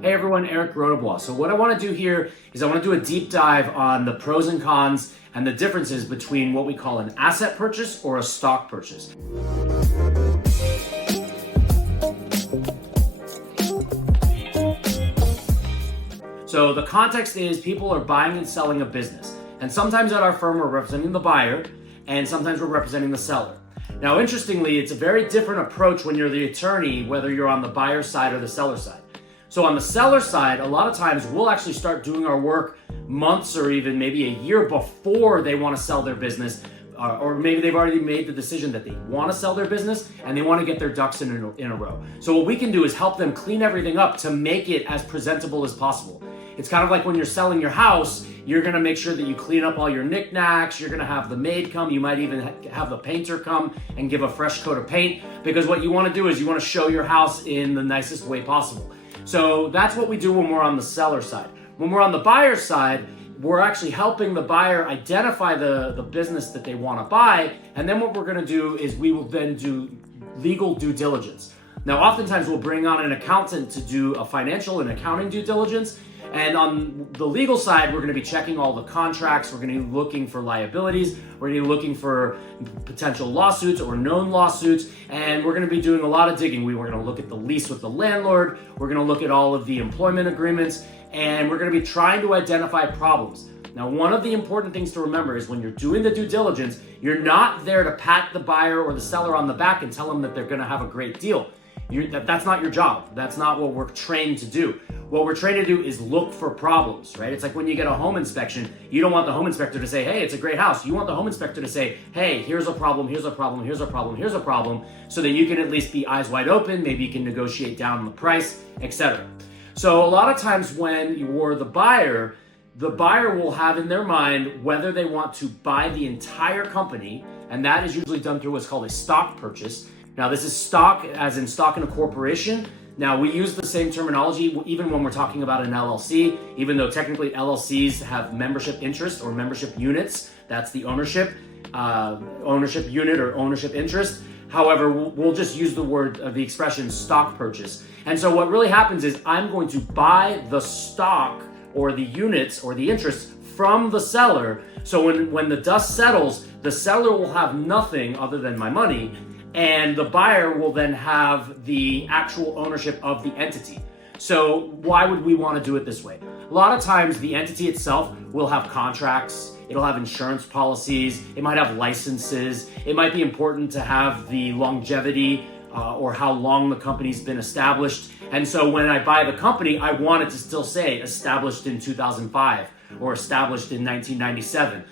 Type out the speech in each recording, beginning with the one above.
Hey everyone, Eric Rotobois. So what I want to do here is I want to do a deep dive on the pros and cons and the differences between what we call an asset purchase or a stock purchase. So the context is people are buying and selling a business. And sometimes at our firm we're representing the buyer and sometimes we're representing the seller. Now interestingly, it's a very different approach when you're the attorney, whether you're on the buyer side or the seller side. So on the seller side, a lot of times we'll actually start doing our work months or even maybe a year before they want to sell their business, or maybe they've already made the decision that they want to sell their business and they want to get their ducks in a row. So what we can do is help them clean everything up to make it as presentable as possible. It's kind of like when you're selling your house, you're going to make sure that you clean up all your knickknacks. You're going to have the maid come. You might even have the painter come and give a fresh coat of paint, because what you want to do is you want to show your house in the nicest way possible. So that's what we do when we're on the seller side. When we're on the buyer side, we're actually helping the buyer identify the business that they want to buy. And then what we're going to do is we will then do legal due diligence. Now, oftentimes we'll bring on an accountant to do a financial and accounting due diligence. And on the legal side, we're going to be checking all the contracts. We're going to be looking for liabilities. We're going to be looking for potential lawsuits or known lawsuits. And we're going to be doing a lot of digging. We're going to look at the lease with the landlord. We're going to look at all of the employment agreements. And we're going to be trying to identify problems. Now, one of the important things to remember is when you're doing the due diligence, you're not there to pat the buyer or the seller on the back and tell them that they're going to have a great deal. That's not your job. That's not what we're trained to do. What we're trained to do is look for problems, right? It's like when you get a home inspection, you don't want the home inspector to say, hey, it's a great house. You want the home inspector to say, hey, here's a problem, here's a problem, here's a problem, here's a problem, so that you can at least be eyes wide open. Maybe you can negotiate down the price, etc. So a lot of times when you're the buyer will have in their mind whether they want to buy the entire company, and that is usually done through what's called a stock purchase. Now, this is stock as in stock in a corporation. Now, we use the same terminology even when we're talking about an LLC, even though technically LLCs have membership interest or membership units. That's the ownership unit or ownership interest. However, we'll just use the expression stock purchase. And so what really happens is I'm going to buy the stock or the units or the interest from the seller. So when the dust settles, the seller will have nothing other than my money, and the buyer will then have the actual ownership of the entity. So why would we want to do it this way? A lot of times the entity itself will have contracts, it'll have insurance policies, it might have licenses, it might be important to have the longevity or how long the company's been established. And so when I buy the company, I want it to still say established in 2005 or established in 1997,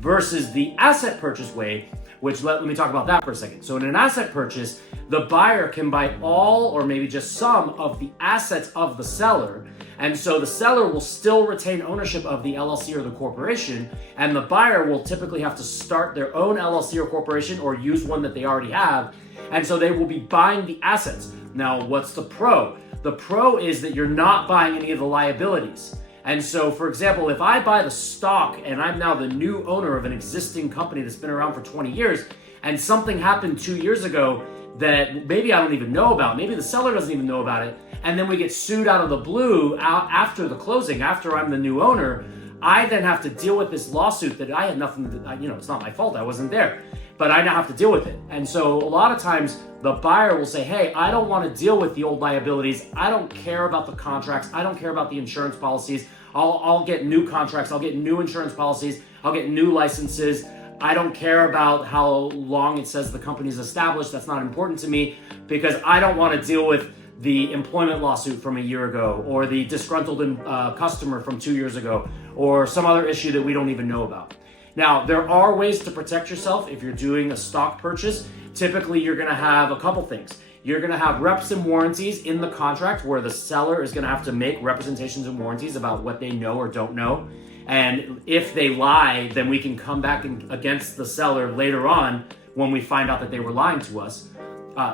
versus the asset purchase way, which let me talk about that for a second. So in an asset purchase, the buyer can buy all or maybe just some of the assets of the seller. And so the seller will still retain ownership of the LLC or the corporation, and the buyer will typically have to start their own LLC or corporation or use one that they already have. And so they will be buying the assets. Now, what's the pro? The pro is that you're not buying any of the liabilities. And so, for example, if I buy the stock and I'm now the new owner of an existing company that's been around for 20 years, and something happened 2 years ago that maybe I don't even know about, maybe the seller doesn't even know about it, and then we get sued out of the blue after the closing, after I'm the new owner, I then have to deal with this lawsuit that I had nothing to, it's not my fault, I wasn't there, but I now have to deal with it. And so a lot of times the buyer will say, hey, I don't want to deal with the old liabilities. I don't care about the contracts. I don't care about the insurance policies. I'll get new contracts. I'll get new insurance policies. I'll get new licenses. I don't care about how long it says the company's established. That's not important to me, because I don't want to deal with the employment lawsuit from a year ago, or the disgruntled customer from 2 years ago, or some other issue that we don't even know about. Now, there are ways to protect yourself if you're doing a stock purchase. Typically, you're going to have a couple things. You're going to have reps and warranties in the contract, where the seller is going to have to make representations and warranties about what they know or don't know. And if they lie, then we can come back against the seller later on when we find out that they were lying to us.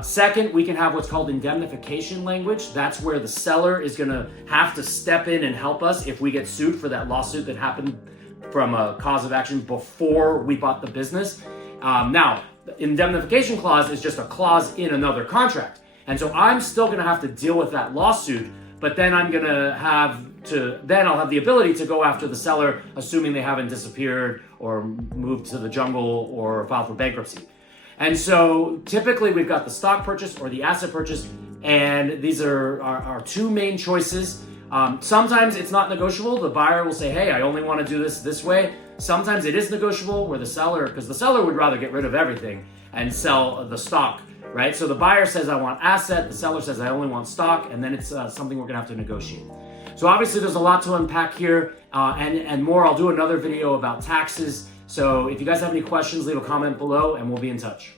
Second, we can have what's called indemnification language. That's where the seller is going to have to step in and help us if we get sued for that lawsuit that happened from a cause of action before we bought the business. Now, the indemnification clause is just a clause in another contract. And so I'm still going to have to deal with that lawsuit, but then I'll have the ability to go after the seller, assuming they haven't disappeared or moved to the jungle or filed for bankruptcy. And so typically we've got the stock purchase or the asset purchase, and these are our two main choices. Sometimes it's not negotiable. The buyer will say, hey, I only want to do this way. Sometimes it is negotiable where because the seller would rather get rid of everything and sell the stock, right? So the buyer says, I want asset. The seller says, I only want stock. And then it's something we're going to have to negotiate. So obviously there's a lot to unpack here and more. I'll do another video about taxes. So if you guys have any questions, leave a comment below and we'll be in touch.